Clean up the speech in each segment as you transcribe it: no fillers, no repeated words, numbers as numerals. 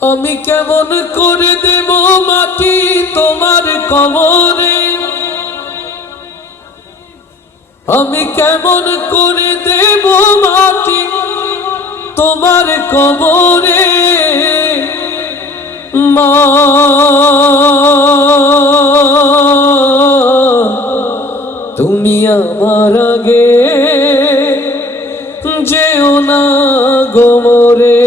আমি কেমন করে দেব মাটি তোমার কবরে, আমি কেমন করে দেব মাটি তোমার কবরে। মা তুমি আমার আগে যেও না গো মরে।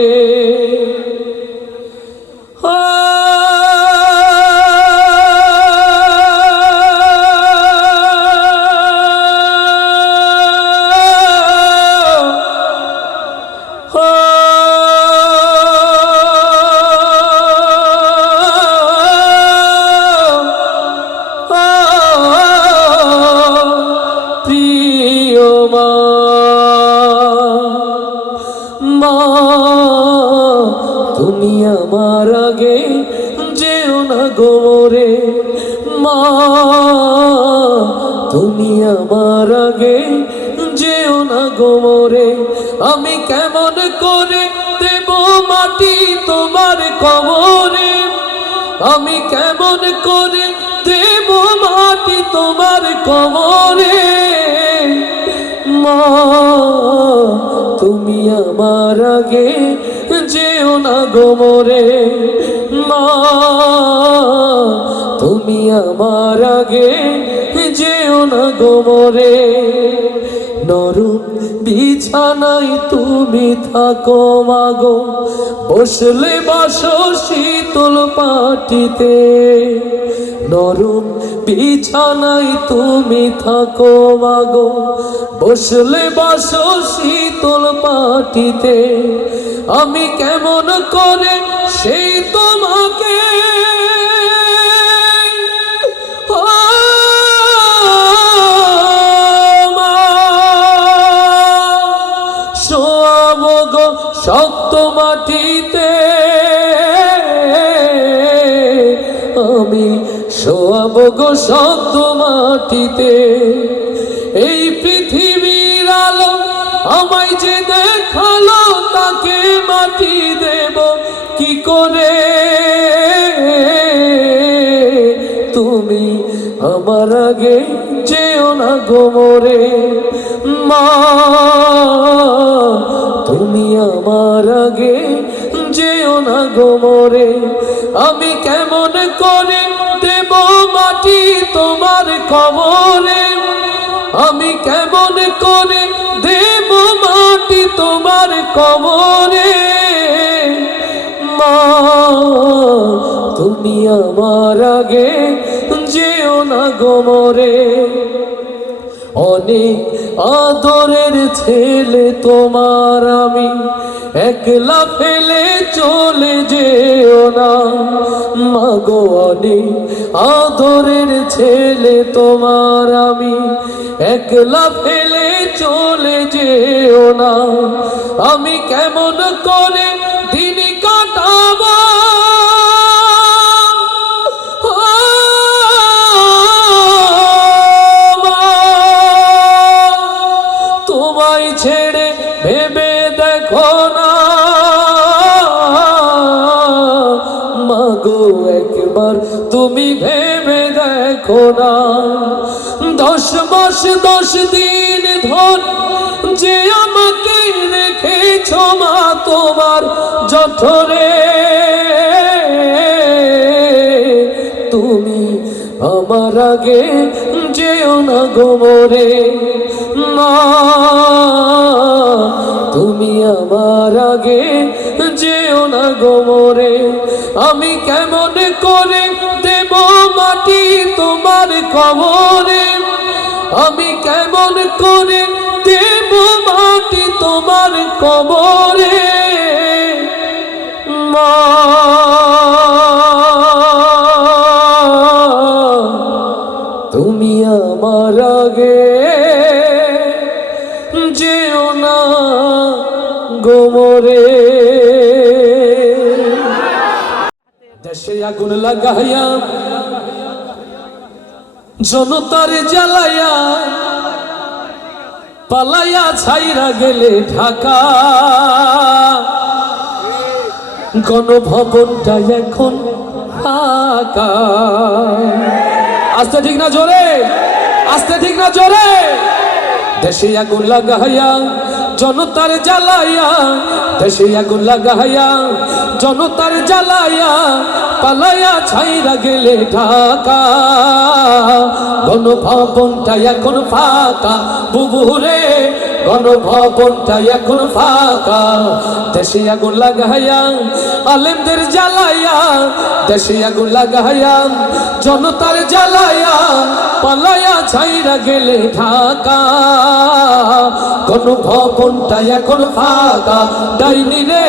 তুমি আমার আগে যেও না গো মরে। মা তুমি আমার আগে যেও না গো মরে। আমি কেমন করে দেব মাটি তোমার কবরে, আমি কেমন করে দেব মাটি তোমার কবরে। মা তুমি আমার আগে যেও না গো মরে। মা তুমি আমার আগে যেও না গো মরে। নরম বিছানায় তুমি থাকো মাগো, বসলে বাসো শীতল পাটিতে। নরম বিছানায় তুমি থাকো মাগো, বসলে বাসো শীতল পাটিতে। আমি কেমন করে সেই তোমাকে শোয়াবো গো শক্ত মাটিতে, আমি শোয়াবো গো শক্ত মাটিতে। এই পৃথিবীর আলো আমায় যে দেখালো, তাকে মাটি দেব কি করে। তুমি আমার আগে যেও না গো মরে। মা তুমি আমার আগে যেও না গো মরে। আমি কেমন করে দেব মাটি তোমার কবরে, আমি কেমন করে দেব মাটি তোমার কবরে। মা তুমি আমার আগে যেও না গো মরে। অনেক আদরের ছেলে তোমার আমি, একলা ফেলে চলে যেও না। মাগো অনেক আদরের ছেলে তোমার আমি, একলা ফেলে চলে যেও না। আমি কেমন করে দিন কাটাবো, তোমায় ছেড়ে ভেবে দেখো না। মাগো একবার তুমি ভেবে দেখো না। 10 মাস 10 দিন ধর যে আমাকে রেখেছো মা তোমার জঠরে, তুমি আমার আগে যেও না গো মরে। মা তুমি আমার আগে যেও না গো মরে। আমি কেমন করে দেব মাটি তোমার কবরে, আমি কেমন করে দেব মাটি তোমার কবরে। মা তুমি আমার আগে যেও না গো মরে। দেশে আগুন লাগাইয়া জনতার জ্বালাইয়া, পালাইয়া ছাইরা গেলে ঢাকা। গণভবনটা এখন ফাঁকা। আস্তে ঠিক না জোরে, আস্তে ঠিক না জোরে। দেশে আগুন লাগাইয়া জনতার জ্বালাইয়া, দেশে আগুন লাগাইয়া জনতার জ্বালাইয়া, পালাইয়া ছাইরা গেলে ঢাকা। গণভবনটা এখন ফাঁকা বুবুরে, গণভবনটা এখন ফাঁকা। দেশে আগুন লাগাইয়া আলেমদের জ্বালাইয়া, দেশে আগুন লাগাইয়া জনতার জ্বালাইয়া, পালাইয়া ছাইরা গেলে ঢাকা। গণভবনটা এখন ফাঁকা ডাইনি রে,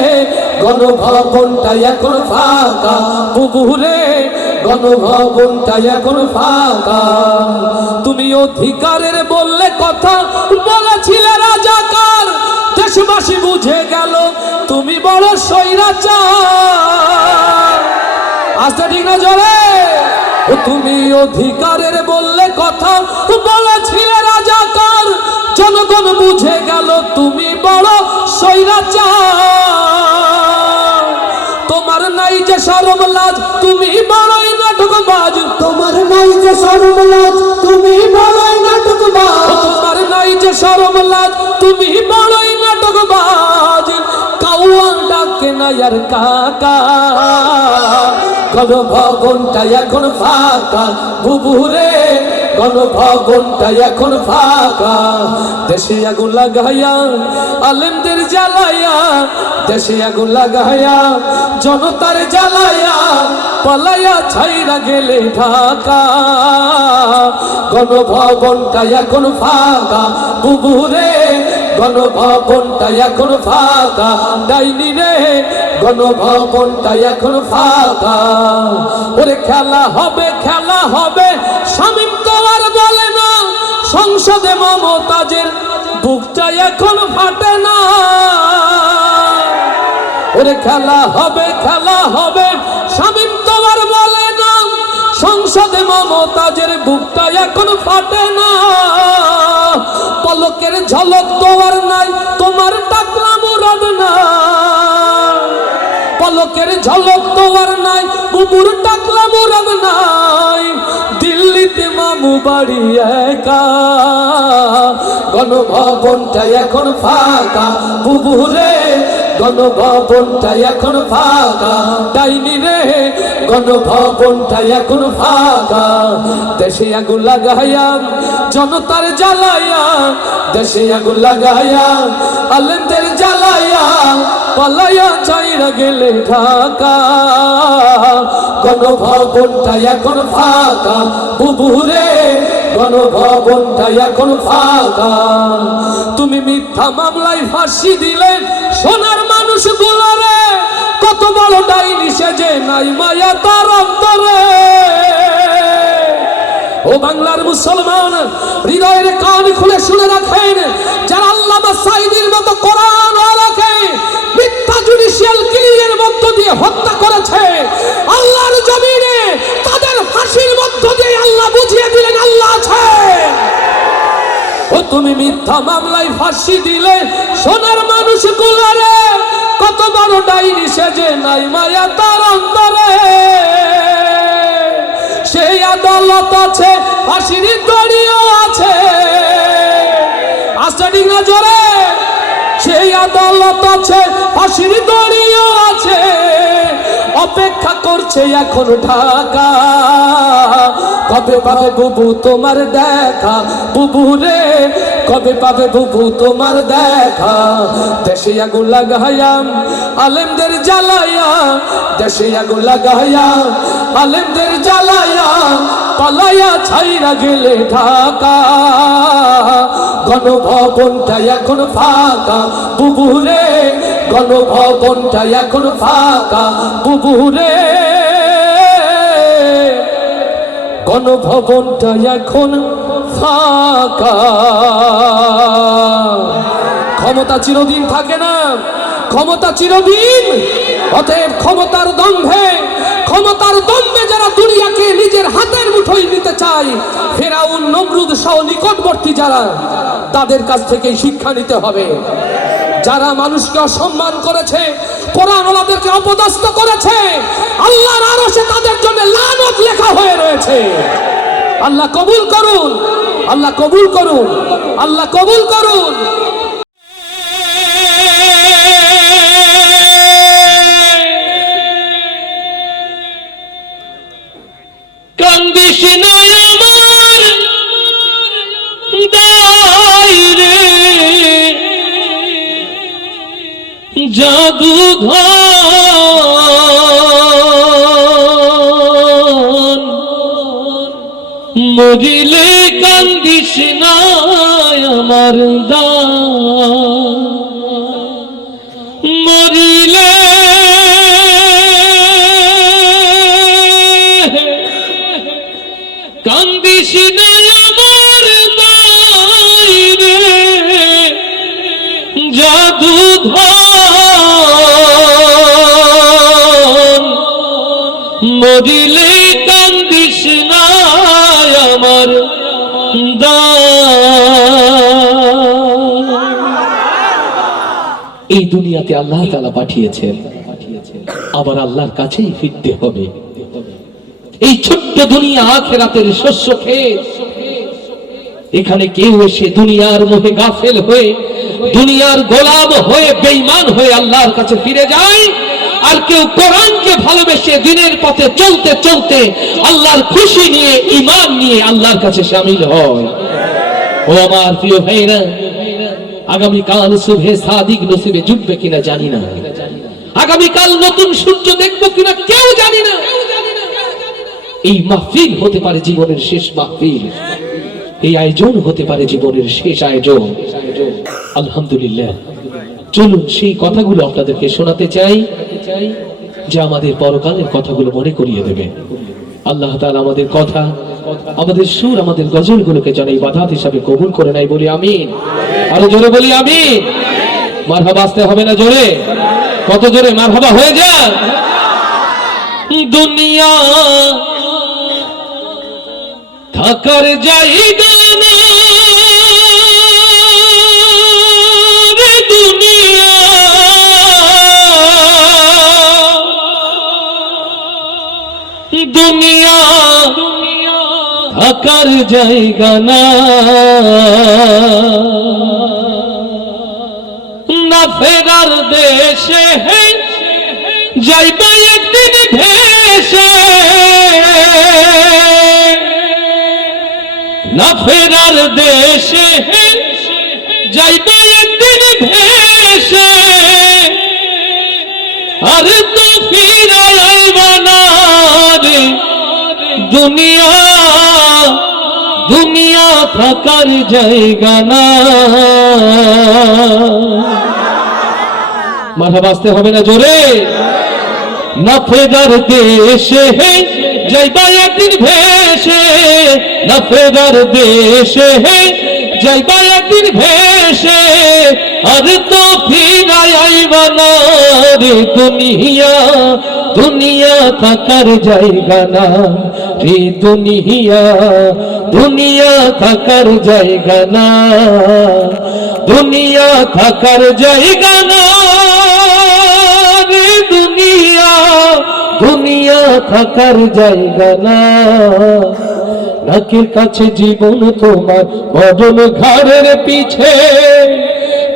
গণভবনটা এখন ফাঁকা বুবুরে, গণভবনটা এখন ফাঁকা। তুমি অধিকারের বললে কথা বলেছিলে রাজাকার, দেশবাসী বুঝে গেল তুমি বড় স্বৈরাচার। আস্তে ঠিক না জোরে। তুমি অধিকারের বললে কথা বলেছিলে রাজাকার, জনগণ বুঝে গেল তুমি বড় স্বৈরাচার। তোমার নাই যে শরম লাজ, তুমি বড়ই নাটকবাজ। তোমার নাই যে শরম লাজ, তুমি বড়ই নাটকবাজ। তোমার নাই যে শরম লাজ, তুমি বড়ই নাটকবাজ। কাউয়ান ডাকে না আর কাকা। গণভবনটা এখন ফাঁকা বুবুরে, গণভবনটা এখন ফাঁকা। দেশে আগুন লাগাইয়া আলেমদের জ্বালাইয়া, দেশে আগুন লাগাইয়া জনতার জ্বালাইয়া, পালাইয়া ছাইরা গেলে ঢাকা। গণভবনটা এখন ফাঁকা বুবুরে, গণভবনটা এখন ফাঁকা ডাইনি রে, গণভবনটা এখন ফাঁকা। ওরে খেলা হবে, খেলা হবে, শামীম তো আর বলে না, সংসদে মমতাজের বুকটা এখন ফাটে না। ওরে খেলা হবে, খেলা হবে, শামীম তো আর বলে না, সংসদে মমতাজের বুকটা এখন ফাটে না। পলকের ঝলক তো আর নাই, তোমার টাকলা মুরাদ না। পলকের ঝলক তো আর নাই, বুবুর টাকলা মুরাদ নাই। দিল্লিতে মামু বাড়ি একা। গণভবনটা এখন ফাঁকা বুবুরে, গণভবনটা এখন ফাঁকা ডাইনি রে, গণভবনটা এখন ফাঁকা। দেশে আগুন লাগাইয়া জনতার জ্বালাইয়া, দেশে আগুন লাগাইয়া আলেমদের জ্বালাইয়া, পালাইয়া ছাইরা গেলে ঢাকা। গণভবনটা এখন ফাঁকা বুবুরে, গণভবনটা এখন ফাঁকা। তুমি মিথ্যা মামলায় ফাঁসি দিলে সোনার মানুষ গুলারে, কত বড় ডাইনি সেজে নাই মায়া তার অন্তরে। ও বাংলার মুসলমান, হৃদয়ের কান খুলে শুনে রাখেন, যারা আল্লামা সাঈদীর মতো কোরআন আলোকে মিথ্যা জুডিশিয়াল কিলিংয়ের মধ্য দিয়ে হত্যা করেছে, আল্লাহর জমিনে তাদের ফাঁসির মধ্য দিয়ে আল্লাহ বুঝিয়ে দিলেন আল্লাহ আছে। ও তুমি মিথ্যা মামলায় ফাঁসি দিলে সোনার মানুষ গুলারে, কত বড় ডাইনি সেজে নাই মায়া তার অন্তরে। সেই আদালত আছে, ফাঁসির দড়িও আছে। আস্তে ঠিক না জোরে। সেই আদালত আছে, ফাঁসির দড়িও আছে। অপেক্ষা করছে এখন ঢাকা। কবে পাবে বুবু তোমার দেখা বুবু রে, কবে পাবে বুবু তোমার দেখা। দেশে আগুন লাগাইয়া আলেমদের জ্বালাইয়া, দেশে আগুন লাগাইয়া আলেমদের জ্বালাইয়া, পালাইয়া ছাইরা গেলে ঢাকা। গণভবনটা এখন ফাঁকা বুবুরে, গণভবনটা এখন ফাঁকা বুবুরে, গণভবনটা এখন ফাঁকা। ক্ষমতা চিরদিন থাকে না, ক্ষমতা চিরদিন। অতএব ক্ষমতার দম্ভে, ক্ষমতার দম্ভে যারা দুনিয়াকে নিজের হাতের মুঠোয় নিতে চায়, ফেরাউন নমরুদ সহ নিকটবর্তী যারা, তাদের কাছ থেকে শিক্ষা নিতে হবে। যারা মানুষকে অসম্মান করেছে, কোরআন ওয়ালাদেরকে অপদস্থ করেছে, আল্লাহর আরশে তাদের জন্য লানত লেখা হয়ে রয়েছে। আল্লাহ কবুল করুন, আল্লাহ কবুল করুন, আল্লাহ কবুল করুন। কান্দিস না আমার দাইরে জাদুঘর, মরিলে কান্দিস না আমার মরিলে কান্দিস না আমার দাইরে জাদুঘর, মরিলে কান্দিস না আমার এই দুনিয়াতে আল্লাহ তাআলা পাঠিয়েছেন, আবার আল্লাহর কাছেই ফিরতে হবে। এই ছোট্ট দুনিয়া আখিরাতের শস্য ক্ষেত। এখানে কেউ এসে দুনিয়ার মোহে গাফেল হয়ে, দুনিয়ার গোলাম হয়ে, বেঈমান হয়ে আল্লাহর কাছে ফিরে যায়, আর কেউ কোরআনকে ভালোবেসে দিনের পথে চলতে চলতে আল্লাহর খুশি নিয়ে, ঈমান নিয়ে আল্লাহর কাছে শামিল হয়। ও আমার প্রিয় ভাইরা, আগামীকাল শুভে সাদিক নসিবে জুটবে কিনা জানি না, আগামীকাল নতুন সূর্য দেখবো কিনা কেউ জানি না। এই মাহফিল হতে পারে জীবনের শেষ মাহফিল, এই আয়োজন হতে পারে জীবনের শেষ আয়োজন। আলহামদুলিল্লাহ, চলুন সেই কথাগুলো আপনাদেরকে শোনাতে চাই, যে আমাদের পরকালের কথাগুলো মনে করিয়ে দেবে। আল্লাহ তাআলা আমাদের কথা, আমাদের সুর, আমাদের গজলগুলোকে যেন ইবাদত হিসাবে কবুল করে নেয়, বলি আমিন। আরো জোরে বলি আমিন। মারহাবা আসতে হবে না জোরে? কত জোরে মারহাবা হয়ে যায়। দুনিয়া থাকার জায়গা না রে, দুনিয়া দুনিয়া থাকার জায়গা না, না ফেরার দেশে যাইবা একদিন ভেসে, না ফেরার দেশে যাইবা একদিন ভেসে, আর তো ফিরাই আইবা না রে দুনিয়া, দুনিয়া থাকার জায়গা না। মাথা বাঁচতে হবে না জোরে? না ফেরার দেশে যাইবা একদিন ভেসে, না ফেরার দেশে যাইবা একদিন ভেসে, আর তো ফিরাই আইবা না রে দুনিয়া, দুনিয়া থাকার জায়গা না রে দুনিয়া, দুনিয়া থাকার জায়গা না, দুনিয়া থাকার জায়গা না রে দুনিয়া, দুনিয়া থাকার জায়গা না। নাকের কাছে জীবন তোমার, মরণ ঘাড়ের পিছে,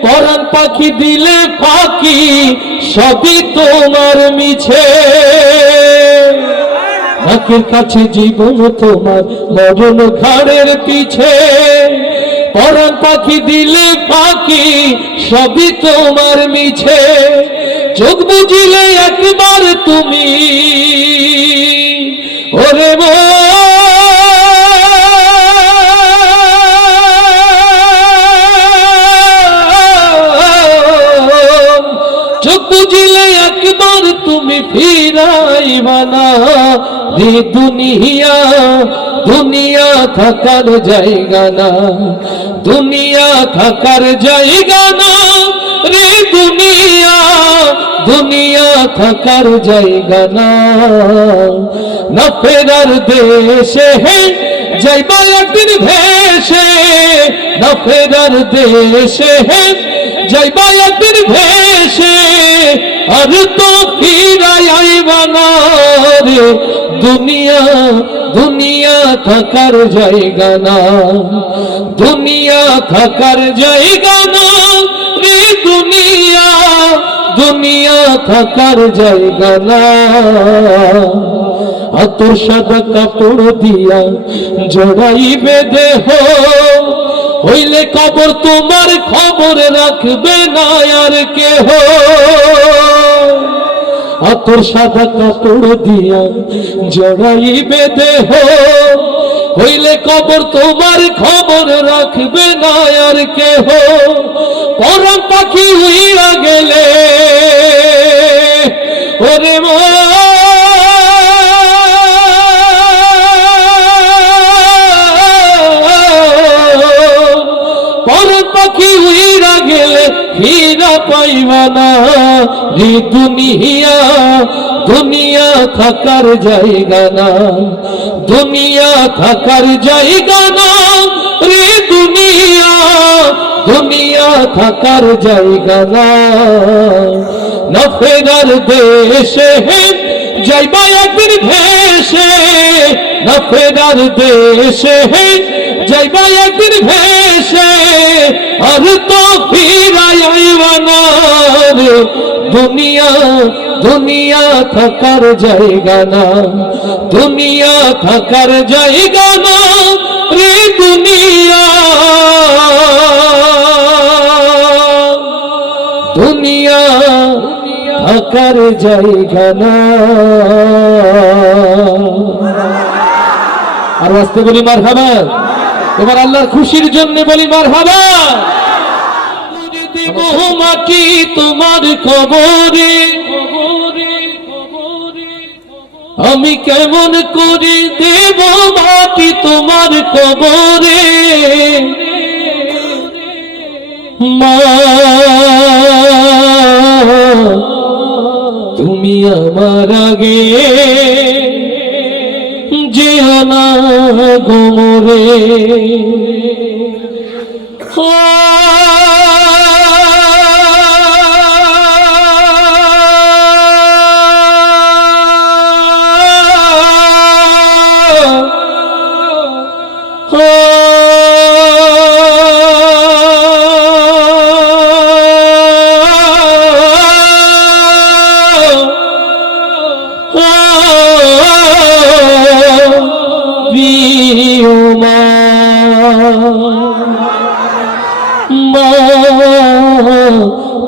পরাণ পাখি দিলে ফাঁকি, সবই তোমার মিছে। নাকের কাছে জীবন তোমার, মরণ ঘাড়ের পিছে, পরাণ পাখি দিলে ফাঁকি, সবই তোমার মিছে। চোখ বুঝিলে একবার তুমি ওরে চোখ বুঝিলে একবার তুমি ফিরাইবা না রে দুনিয়া, দুনিয়া থাকার জায়গা না, দুনিয়া থাকার জায়গা না রে দুনিয়া, দুনিয়া থাকার জায়গা না। না ফেরার দেশে যাইবা একদিন ভেসে, না ফেরার দেশে যাইবা একদিন ভেসে, আর তো ফিরাই আইবা না রে, দুনিয়া দুনিয়া থাকার জায়গা না, দুনিয়া থাকার জায়গা না রে, দুনিয়া দুনিয়া থাকার জায়গা না। তোর সাদা কাপড় দিয়া জড়াইবে দেহ, হইলে কবর তোমার খবর রাখবে না আর কেহ। তোর সাদা কাপড় দিয়া জড়াইবে দেহ, হইলে কবর তোমার খবর রাখবে না আর কেহ। পরাণ পাখি উইরা গেলে ওরে মা, পরাণ পাখি উইরা গেলে ফিরা পাইবা না রে, দুনিয়া দুনিয়া থাকার জায়গা না, দুনিয়া থাকার জায়গা না রে, দুনিয়া দুনিয়া থাকার জায়গা না। না ফেরার দেশে যাইবা একদিন ভেসে, না ফেরার দেশে যাইবা একদিন ভেসে, আর তো ফিরাই আইবা না রে, দুনিয়া দুনিয়া থাকার জায়গা না, দুনিয়া থাকার জায়গা না রে, দুনিয়া দুনিয়া থাকার জায়গা না। আর আস্তে বলি মারহাবা, এবার আল্লাহর খুশির জন্য বলি মারহাবা। দেব মাটি তোমার কবরে, আমি কেমন করে দেব মাটি তোমার কবরে, মা তুমি আমার আগে যেও না গো মোরে।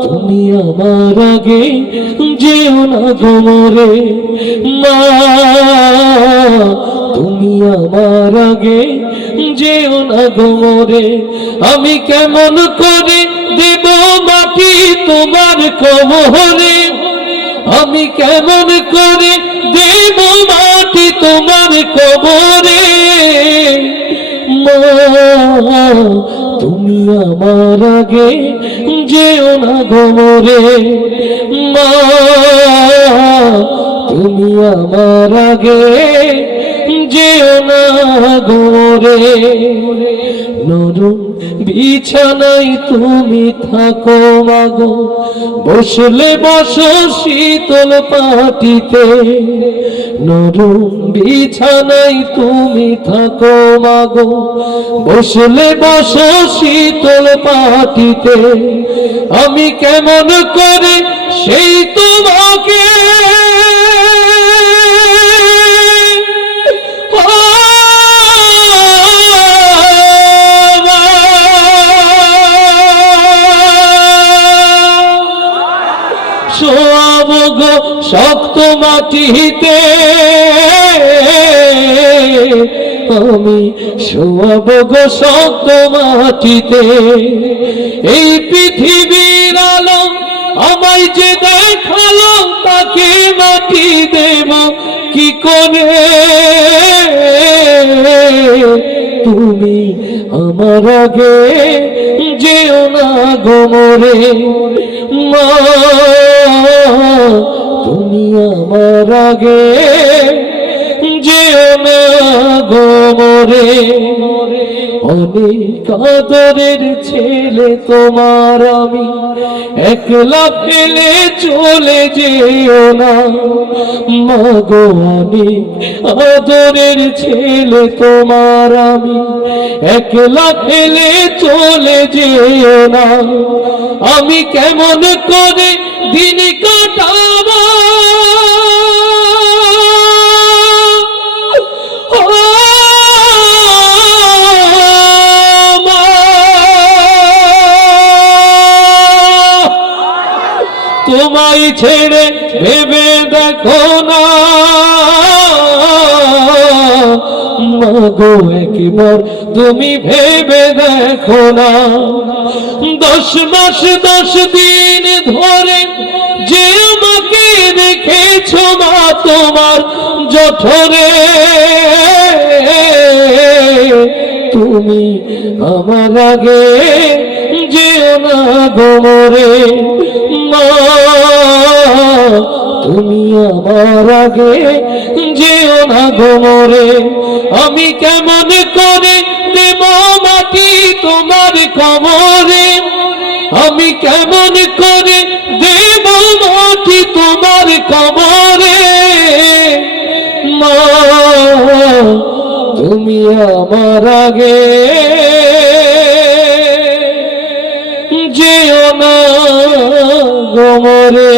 তুমি আমার আগে যেও না গো মোরে, মা তুমি আমার আগে যেও না গো মোরে। আমি কেমন করে দেব মাটি তোমার কবরে, আমি কেমন করে দেব মাটি তোমার কবরে, মা তুমি আমার আগে যেও না গো মোরে, মা তুমি আমার আগে যেও না গো মোরে। নরম বিছানায় তুমি থাকো মাগো, বসলে বসো শীতল পাটিতে, নরম বিছানায় তুমি থাকো মাগো, বসলে বসো শীতল পাটিতে, আমি কেমন করে সেই তোমাকে শোয়াব গো শক্ত মাটিতে, আমি শোয়াব গো শক্ত মাটিতে। এই পৃথিবীর আলো আমায় যে দেখালো, তাকে মাটি দেব কি করে, তুমি আমার আগে যেও না গো মোরে, মা তুমি আমার আগে যে যেও না গো মোরে, অনেক আদরের ছেলে তোমার আমি, একলা ফেলে চলে যেও না মাগো, অনেক আদরের ছেলে তোমার আমি, একলা ফেলে চলে যেও না। আমি কেমন করে দিন কাটাবো তোমায় ছেড়ে ভেবে দেখো না মাগো, একবার তুমি ভেবে দেখো না। 10 মাস 10 দিন ধরে যে আমাকে রেখেছো মা তোমার জঠরে, তুমি আমার আগে যেও না গো মোরে মা, তুমি আমার আগে যেও না গো মোরে। আমি কেমন করে দেব মাটি তোমার কবরে, আমি কেমন করে দেব মাটি তোমার কবরে মা, তুমি আমার আগে যেও না গো মোরে।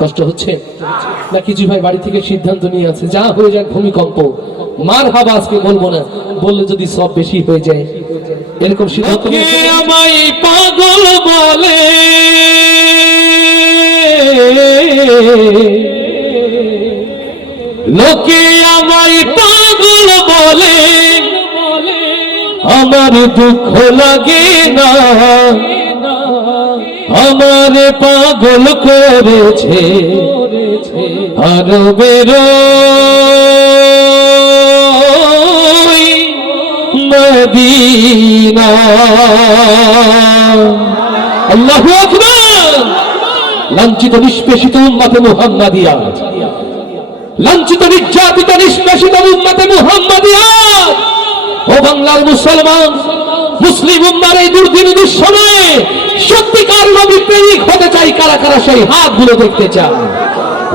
কষ্ট হচ্ছে না কিছু ভাই? বাড়ি থেকে সিদ্ধান্ত নিয়ে আছে যা হয়ে যাক ভূমিকম্প, মার হাবা আজকে বলবো না, বললে যদি সব বেশি হয়ে যায়, এরকম সিদ্ধান্ত আমায় পাগল বলে, লোকে আমায় পাগল বলে, আমার দুঃখ লাগে না, আমার পাগল করেছে আরবের মদিনা। আল্লাহু আকবার। লাঞ্ছিত নিষ্পেষিত উম্মতে মুহাম্মাদিয়া, লাঞ্ছিত নির্যাতিত নিষ্পেষিত উম্মতে মুহাম্মাদিয়া, ও বাংলার মুসলমান মুসলিম উম্মার এই দুর্দিন দুঃসময়ে সত্যিকার নবী প্রেমিক হতে চাই কারা কারা সেই হাতগুলো দেখতে চান।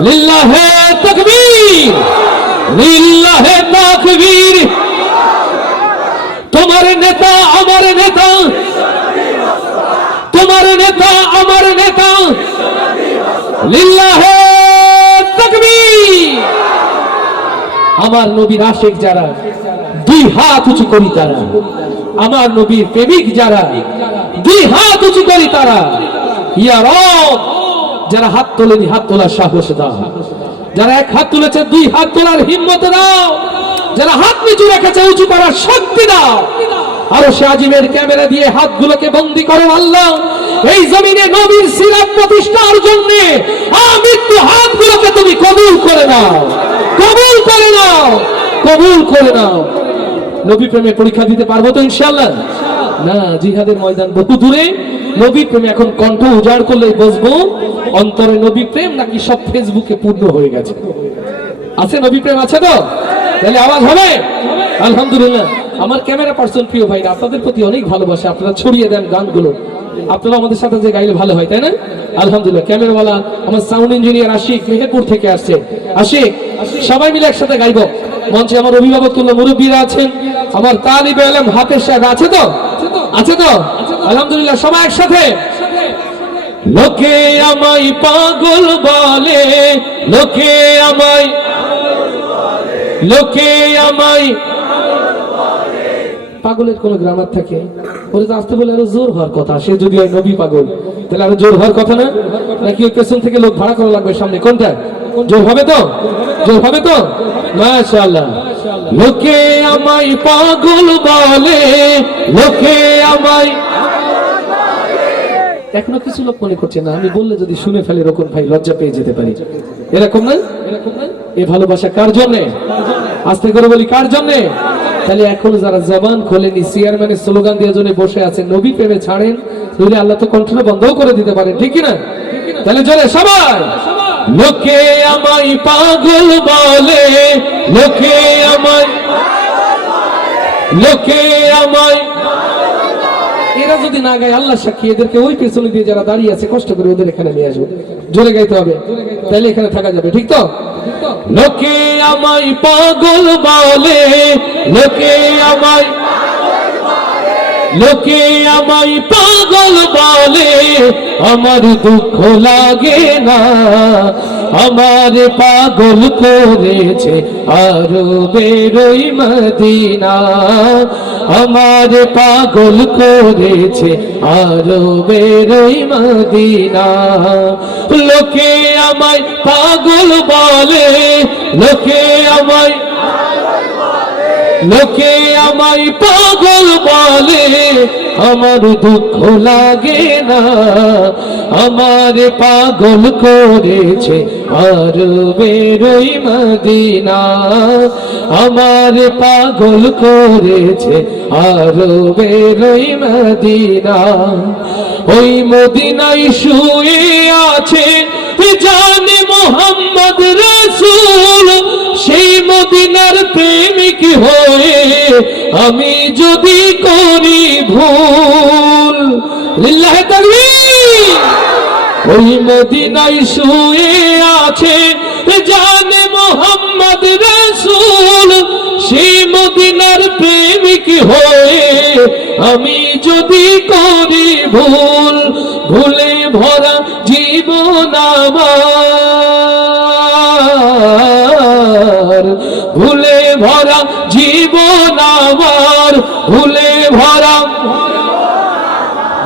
লিল্লাহে তাকবীর, লিল্লাহে তাকবীর। তোমার নেতা আমার নেতা, তোমার নেতা আমার নেতা, লিল্লাহে তাকবীর। আমার নবীর আশিক যারা, 2 হাত উঁচু করি তারা, আমার নবীর প্রেমিক যারা, 2 হাত উঁচু করি তারা। ইয়া রব, যারা হাত তোলেনি হাত তোলার সাহস দাও, যারা 1 হাত তুলেছে 2 হাত তোলার হিম্মত দাও, যারা হাত নিচু রেখেছে উঁচু করার শক্তি দাও। আরো সে আজিমের ক্যামেরা দিয়ে হাতগুলোকে বন্দী করো আল্লাহ, এই জমিনে নবীর সিরাত প্রতিষ্ঠার জন্য আমৃত্যু হাতগুলোকে তুমি কবুল করে নাও, কবুল করে নাও, কবুল করে নাও। নবী প্রেমে পরীক্ষা দিতে পারবো তো ইনশাআল্লাহ? না, জিহাদের ময়দান বহু দূরে। নবী প্রেমে এখন কণ্ঠ উজাড় করলেই বসবো অন্তরে নবী প্রেম নাকি সব ফেসবুকে পূর্ণ হয়ে গেছে? আছে নবী প্রেম আছে তো? তাহলে আওয়াজ হবে আলহামদুলিল্লাহ। আমার ক্যামেরা পার্সন প্রিয় ভাইরা, আপনাদের প্রতি অনেক ভালোবাসা, আপনারা ছড়িয়ে দেন গানগুলো, আপনারা আমাদের সাথে যে গাইলে ভালো হয়, তাই না? আলহামদুলিল্লাহ। ক্যামেরাওয়ালা আমার সাউন্ড ইঞ্জিনিয়ার আশিক মেহেরপুর থেকে আসছে। আশিক, সবাই মিলে একসাথে গাইবো। মঞ্চে আমার অভিভাবক তুল্য মুরব্বীরা আছেন, আমার তালিবে ইলম হাফেজ সাহেব আছে তো? আছে তো? আলহামদুলিল্লাহ, সবাই একসাথে। লোকে আমায় পাগল বলে, লোকে আমায়, লোকে আমায়, পাগলের কোন গ্রামার থাকে? ওরে তো আসতে বলে আরো জোর হওয়ার কথা, সে যদি হয় নবী পাগল তাহলে আরো জোর হওয়ার কথা না? নাকি ওই পেছন থেকে লোক ভাড়া করা লাগবে সামনে? কোনটা জোর হবে তো? জোর হবে তো? মাশাআল্লাহ। লোকে আমায় পাগল বলে, লোকে আমায়, এখনো কিছু লোক মনে করছে না আমি বললে যদি শুনে ফেলে রকম ভাই লজ্জা পেয়ে যেতে পারি, এরকম না? এ ভালোবাসা কার জন্যে? আস্তে করে বলি কার জন্যে? তাহলে এখন যারা জবান খোলেনি, চেয়ারম্যানের স্লোগান দিয়ে জন্য বসে আছেন, নবী প্রেমে ছাড়েন, নইলে আল্লাহ তো কন্ট্রোল বন্ধও করে দিতে পারেন, ঠিক কি না? তাহলে জোরে সবাই লোকে আমায় পাগল বলে, লোকে আমায়, লোকে আমায়। এরা যদি না গায় আল্লাহ সাক্ষী, এদেরকে ওই পেছনে দিয়ে যারা দাঁড়িয়ে আছে কষ্ট করে ওদের এখানে নিয়ে আসবো, জোরে গাইতে হবে, তাহলে এখানে থাকা যাবে, ঠিক তো? লোকে আমায় পাগল বলে, লোকে আমায়, লোকে আমায় পাগল বলে, আমার দুঃখ লাগে না, আমার পাগল করেছে আরো বেরোই মদিনা, আমার পাগল করেছে আরো বেরোই মদিনা। লোকে আমায় পাগল বলে, লোকে আমায়, লোকে আমায় পাগল বলে, আমার দুঃখ লাগে না, আমার পাগল করেছে আরো বেরোই মদিনা, আমার পাগল করেছে আরো বেরোই মদিনা। ওই মদিনায় শুয়ে আছে জানে মোহাম্মদ রাসূল, সেই মদিনার প্রেমিক হয়ে আমি যদি করি ভুল, লিল্লাহি তাকবীর। ওই মদিনায় শুয়ে আছে জানে মোহাম্মদ রাসূল, সেই মদিনার প্রেমিক হয়ে আমি যদি করি ভুল, ভুলে ভরা জীবন আমার, ভুলে ভরা জীবন আমার, ভুলে ভরা,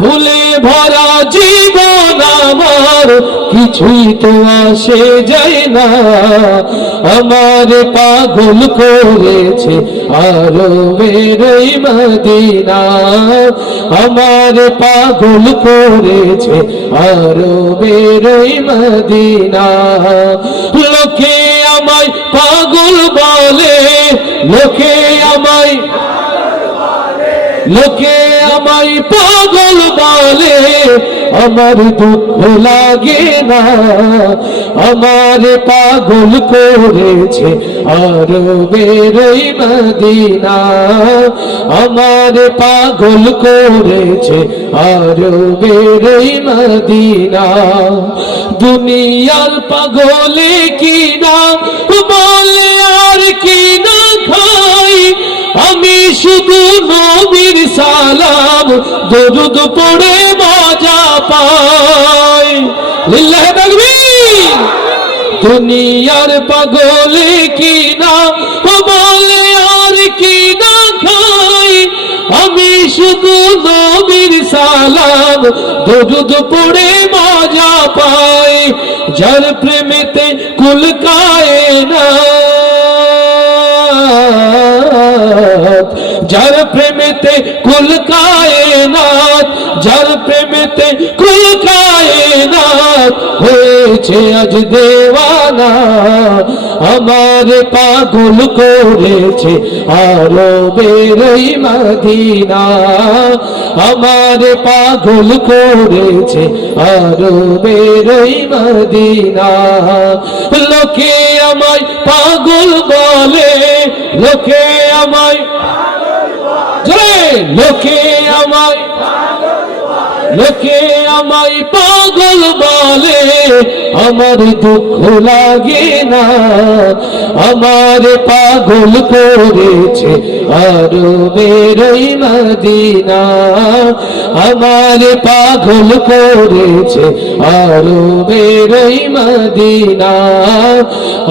ভুলে ভরা জীবন আমার, কিছুই তো আসে যায় না, আমার পাগল করেছে আরো বেরোই মদিনা, আমার পাগল করেছে আরো বেরোই মদিনা। লোকে আমায় পাগল বলে, লোকে আমায়, লোকে আমায় পাগল বলে, আমার দুঃখ লাগে না, আমার পাগল করেছে আরো বেরোই মদিনা, আমার পাগল করেছে আরো বেরোই মদিনা। দুনিয়ার পাগলে কি না বলে আর কি না খাই, আমি শুধু নবীর সালাম দরুদ পড়ে মজা পাই, লিল্লাহি তাকবীর। দুনিয়ার পাগলে কি না বলে আর কি না খাই, আমি শুধু নবীর সালাম দরুদ পড়ে মজা পাই। যার প্রেমেতে কুল কায়নাত, যার প্রেমেতে কুল কায়নাত, যার প্রেমেতে কুল কায়নাত হয়েছে আজ দেওয়ানা, আমার পাগল করেছে আরো বেরোই মদিনা, আমার পাগল করেছে আরো বেরোই মদিনা। লোকে আমায় পাগল বলে, লোকে আমায়, লোকে আমায়, লোকে আমায় পাগল বলে, আমার দুঃখ লাগে না, আমার পাগল করেছে আরো বেরোই মদিনা, আমার পাগল করেছে আরো বেরোই মদিনা,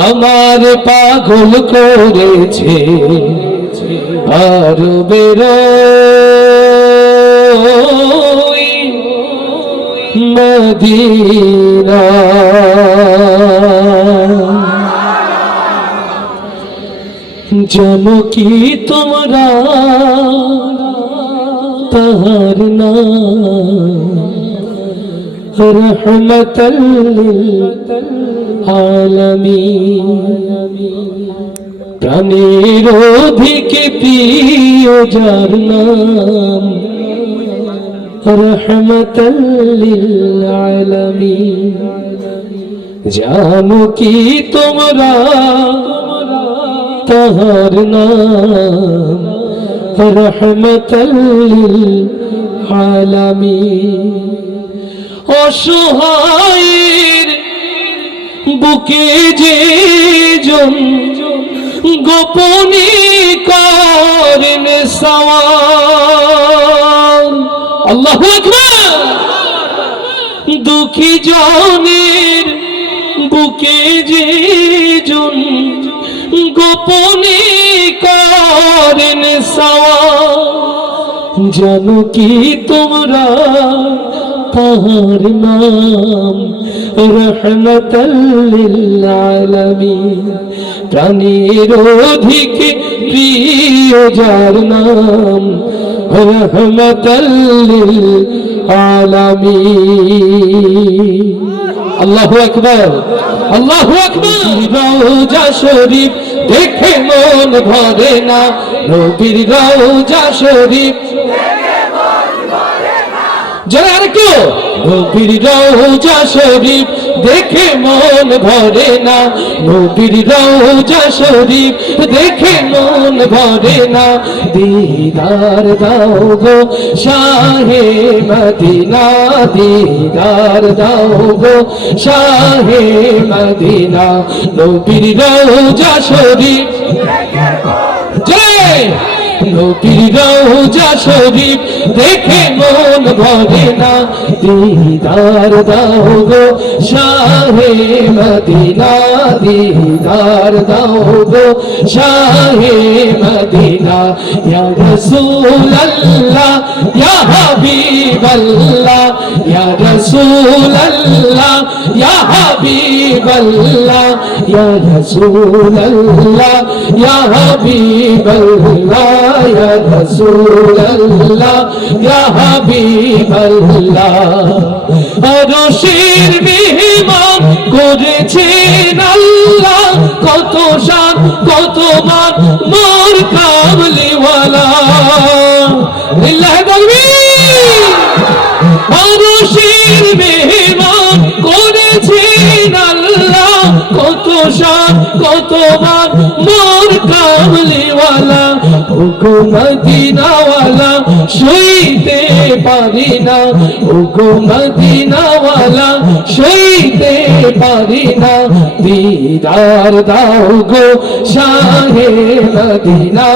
আমার পাগল করেছে আরো বেরোই মদিনা। জানো কি তোমরা তাহার নাম রহমতুল লিল আলামিন, প্রাণের অধিক প্রিয় যার নাম রহমতুল লিল আলামিন। জানো কি তোমরা তাহার নাম রহমতুল লিল আলামিন। অসহায়ের বুকে যে জন গোপনে করেন সওয়ার, আল্লাহু আকবার। দুঃখী জনের বুকে যে জন গোপনে করেন সওয়ার, জানো কি তোমরা তাহার নাম রহমতুল লিল আলামিন। প্রাণীর অধিক প্রিয় যার নাম রহমতুল লিল আলামিন। আল্লাহু আকবার, আল্লাহু আকবার। রওজা শরীফ দেখে মন ভরে না, নবীর রওজা শরীফ যারা আর কেউ নবীর রওজা শরীফ দেখে মন ভরে না, নবীর রওজা শরীফ দেখে মন ভরে না। দিদার দাও গো শাহে মদিনা, দিদার দাও গো শাহে মদিনা। নবীর রওজা শরীফ জয়, নবীর রওজা শরীফ দেখে মন ভরে না। দিদার দাও গো শাহে মদিনা, দিদার দাও গো শাহে মদিনা। ইয়া রাসূলুল্লাহ ইয়া হাবিবাল্লাহ, ইয়া রাসূলুল্লাহ ইয়া হাবিবাল্লাহ, ইয়া রাসূলুল্লাহ ইয়া হাবিবাল্লাহ, ইয়া রাসূলুল্লাহ ইয়া হাবিবাল্লাহ। আরশের মেহমান করেছেন আল্লাহ, কত শান কত মান মোর কামলিওয়ালা। লিল্লাহি তাকবীর। আরশের মেহমান করেছেন আল্লাহ, কত শান কত মান মোর কামলিওয়ালা। ওগো মদিনাওয়ালা সইতে পারি না, ওগো মদিনাওয়ালা সইতে পারি না। দিদার দাও গো শাহে মদিনা,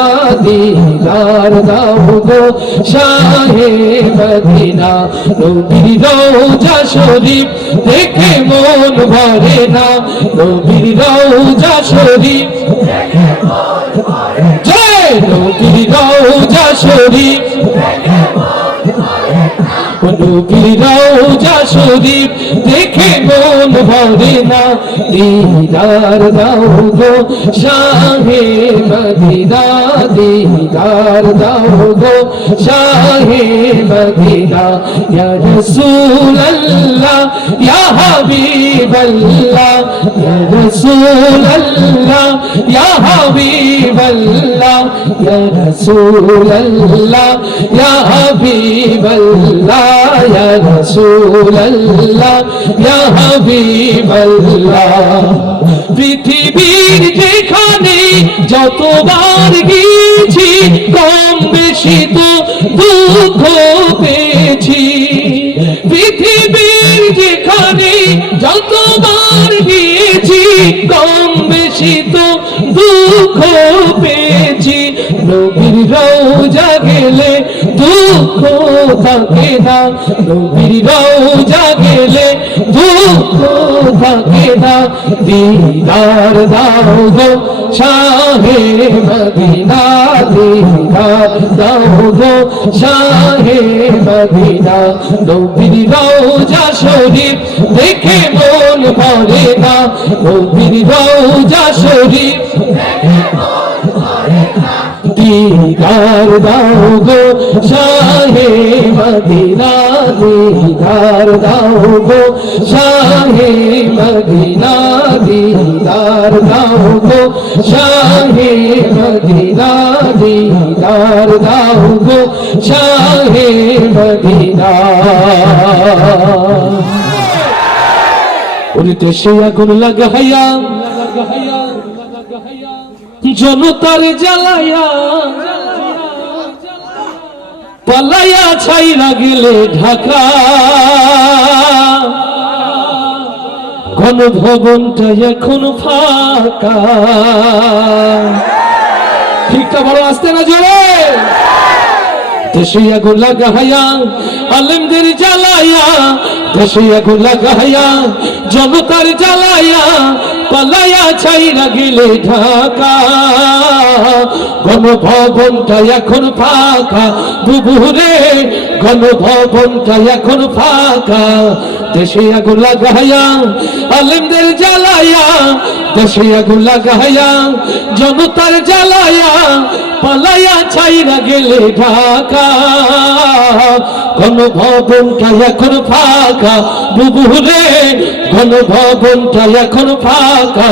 দিদার দাও গো শাহে মদিনা। নবীর রওজা শরীফ দেখে মন ভরে না, নবীর রওজা শরীফ জয়, নবীর রওজা শরীফ, নবীর রওজা শরীফ দেখে মন ভরে না। দিদার দাও গো শাহে মদিনা, দিদার দাও গো শাহে মদিনা। ইয়া রাসূলুল্লাহ ইয়া হাবিবাল্লাহ, ইয়া রাসূলুল্লাহ ইয়া হাবিবাল্লাহ, ইয়া রাসূলুল্লাহ ইয়া হাবিবাল্লাহ, ইয়া রাসূলুল্লাহ ইয়া হাবিবাল্লাহ। পৃথিবীর যেখানে যতবার গিয়েছি কম বেশি তো দুঃখ পেয়েছি, পৃথিবীর যেখানে যতবার গিয়েছি কম বেশি তো দুঃখ পেয়েছি। নবীর রওজা গেলে দুঃখ থাকে না, নবীর রওজা গেলে দুঃখ থাকে না। দিদার দাও গো শাহে মদিনা, দিদার দাও গো শাহে মদিনা। নবীর রওজা শরীফ দেখে মন ভরে না, নবীর রওজা শরীফ দিদার দাও গো শাহে মদিনা, দিদার দাও গো শাহে মদিনা, দিদার দাও গো শাহে মদিনা, দিদার দাও গো শাহে মদিনা। উনি দেশে আগুন লাগাইয়া জনতার জ্বালাইয়া পালাইয়া ছাইরা গেলে ঢাকা গণভবনটা এখন ফাঁকা। ঠিকটা বড় আসতে না জোরে। দেশে আগুন লাগাইয়া আলেমদের জ্বালাইয়া, দেশে আগুন লাগাইয়া জনতার জ্বালাইয়া পালাইয়া ছাইরা গেলে ঢাকা গণভবনটা এখন ফাঁকা। বুবুরে গণভবনটা এখন ফাঁকা। দেশে আগুন লাগাইয়া আলেমদের জ্বালাইয়া, দেশে আগুন লাগাইয়া জনতার জ্বালাইয়া পালাইয়া ছাইরা গেলে ঢাকা গণভবনটা এখন ফাঁকা। বুবুরে গণভবনটা এখন ফাঁকা।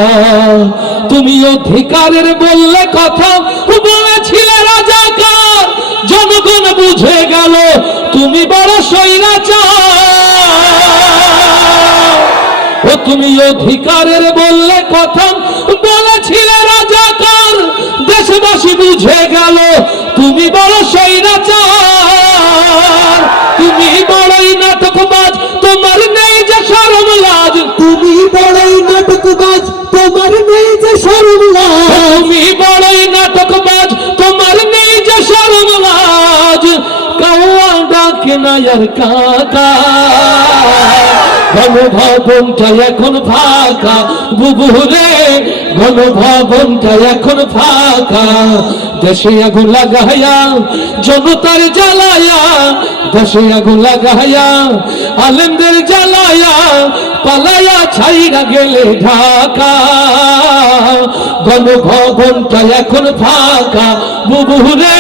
তুমি অধিকারের বললে কথা বলেছিলে রাজাকার, জনগণ বুঝে গেল তুমি বড় স্বৈরাচার। ও তুমি অধিকারের বললে কথা বলেছিলে রাজাকার, দেশবাসী বুঝে গেল তুমি বড় স্বৈরাচার। তুমি বড়ই নাটকবাজ, তোমার নেই যে শরম লাজ। তুমি বড়ই নাটকবাজ, তোমার নেই যে শরম লাজ। তুমি বড়ই নাটকবাজ, তোমার নেই যে শরম লাজ। কাউয়া ডাকে না আর কাকা গণভবনটা এখন ফাঁকা। বুবুরে গণভবনটা এখন ফাঁকা। দেশে আগুন লাগাইয়া জনতার জ্বালাইয়া, দেশে আগুন লাগাইয়া আলেমদের জ্বালাইয়া পালাইয়া ছাইরা গেলে ঢাকা গণভবনটা এখন ফাঁকা। বুবুরে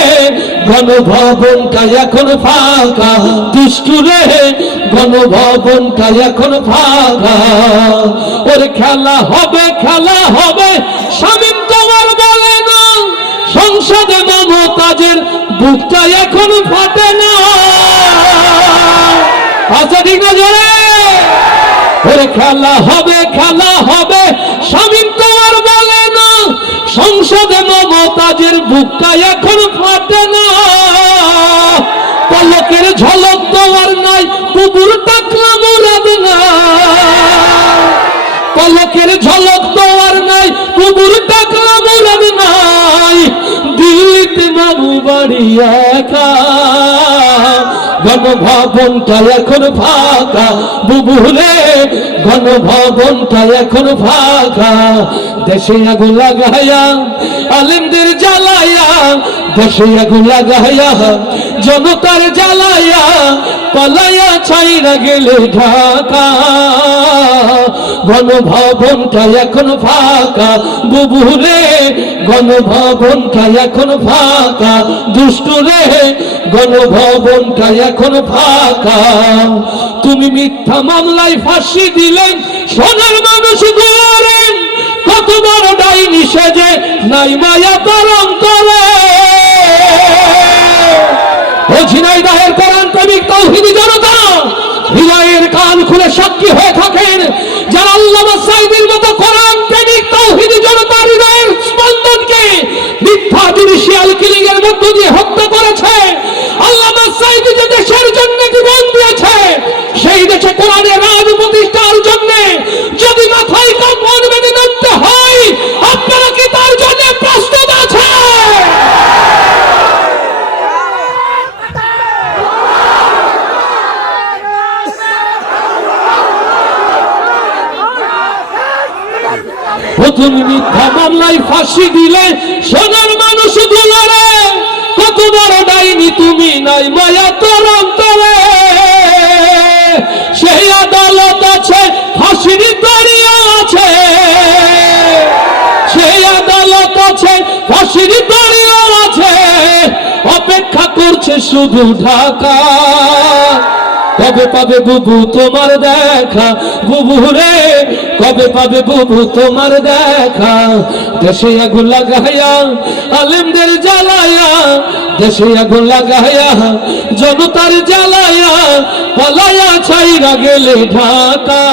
গণভবনটা এখন ফাঁকা। দুষ্টুরে গণভবনটা এখন ফাঁকা। ওর খেলা হবে, খেলা হবে স্বামীন তোমার বলে না। সংসদে মমতাজের বুকটা এখন ফাটে না। আচ্ছা ঠিক না জোরে। ওরে খেলা হবে, খেলা হবে স্বামীন তোমার বলে না। সংসদে মমতাজের বুকটা এখন ফাটে না। পলকের ঝলক তোমার নাই, বুবুর টাকলা মুরাদ না। পলকের ঝলক তোমার নাই, বুবুর টাকলা মুরাদ নাই। দিল্লিতে বাবু বাড়ি একা গণভবনটা এখন ফাঁকা। বুবুরে গণভবনটা এখন ফাঁকা। দেশে আগুন লাগাইয়া আলেমদের জ্বালাইয়া, দেশে আগুন লাগাইয়া জনতার জ্বালাইয়া পালাইয়া ছাইরা গেলে ঢাকা গণভবনটা এখন ফাঁকা। বুবুরে গণভবনটা এখন ফাঁকা। দুষ্টুরে গণভবনটা এখন ফাঁকা। তুমি মিথ্যা মামলায় ফাঁসি দিলেন সোনার মানুষ গুলোরে। কত বড় ডাইনি সেজে নাই মায়া তোর অন্তরে। ও ঝিনাইদহের কোরআন প্রেমিক তাওহীদি জনতা, হৃদয়ের কান খুলে সাক্ষী হয়ে থাকেন যারা আল্লামা সাঈদীর মতো কোরআন প্রেমিক তাওহীদি জনতার হৃদয়ের স্পন্দনকে মিথ্যা জুডিশিয়াল কিলিং এর মধ্য দিয়ে হত্যা করেছে। আল্লামা সাঈদী যে দেশের জন্য জীবন দিয়েছে, সেই দেশে কোরআনের রাজ প্রতিষ্ঠার জন্য যদি মাথায় কাপড় বেঁধে নামতে হয়, আপনারা কি তার জন্য প্রস্তুত আছে? তুমি মিথ্যা মামলায় ফাঁসি দিলে সোনার মানুষ গুলোরে। কত বড় ডাইনি তুমি, নাই মায়া তোর অন্তরে। সেই আদালত আছে, ফাঁসির দড়িও আছে। সেই আদালত আছে, ফাঁসির দড়িও আছে। অপেক্ষা করছে শুধু ঢাকা। কবে পাবে বুবু তোমার দেখা? বুবু রে কবে পাবে বুবু তোমার দেখা? দেশে আগুন লাগাইয়া আলেমদের জ্বালাইয়া দেশে আগুন লাগায়া জনতার জ্বালায়া পালায়া ছাইরা গেলে ঢাকা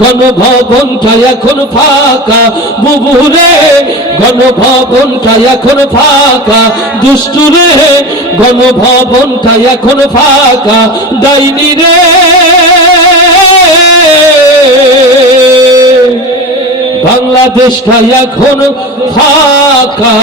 গণভবনটা এখন ফাঁকা বুবুরে গণভবনটা এখন ফাঁকা দুষ্টুরে গণভবনটা এখন ফাঁকা ডাইনি রে বাংলাদেশটা এখন ফাঁকা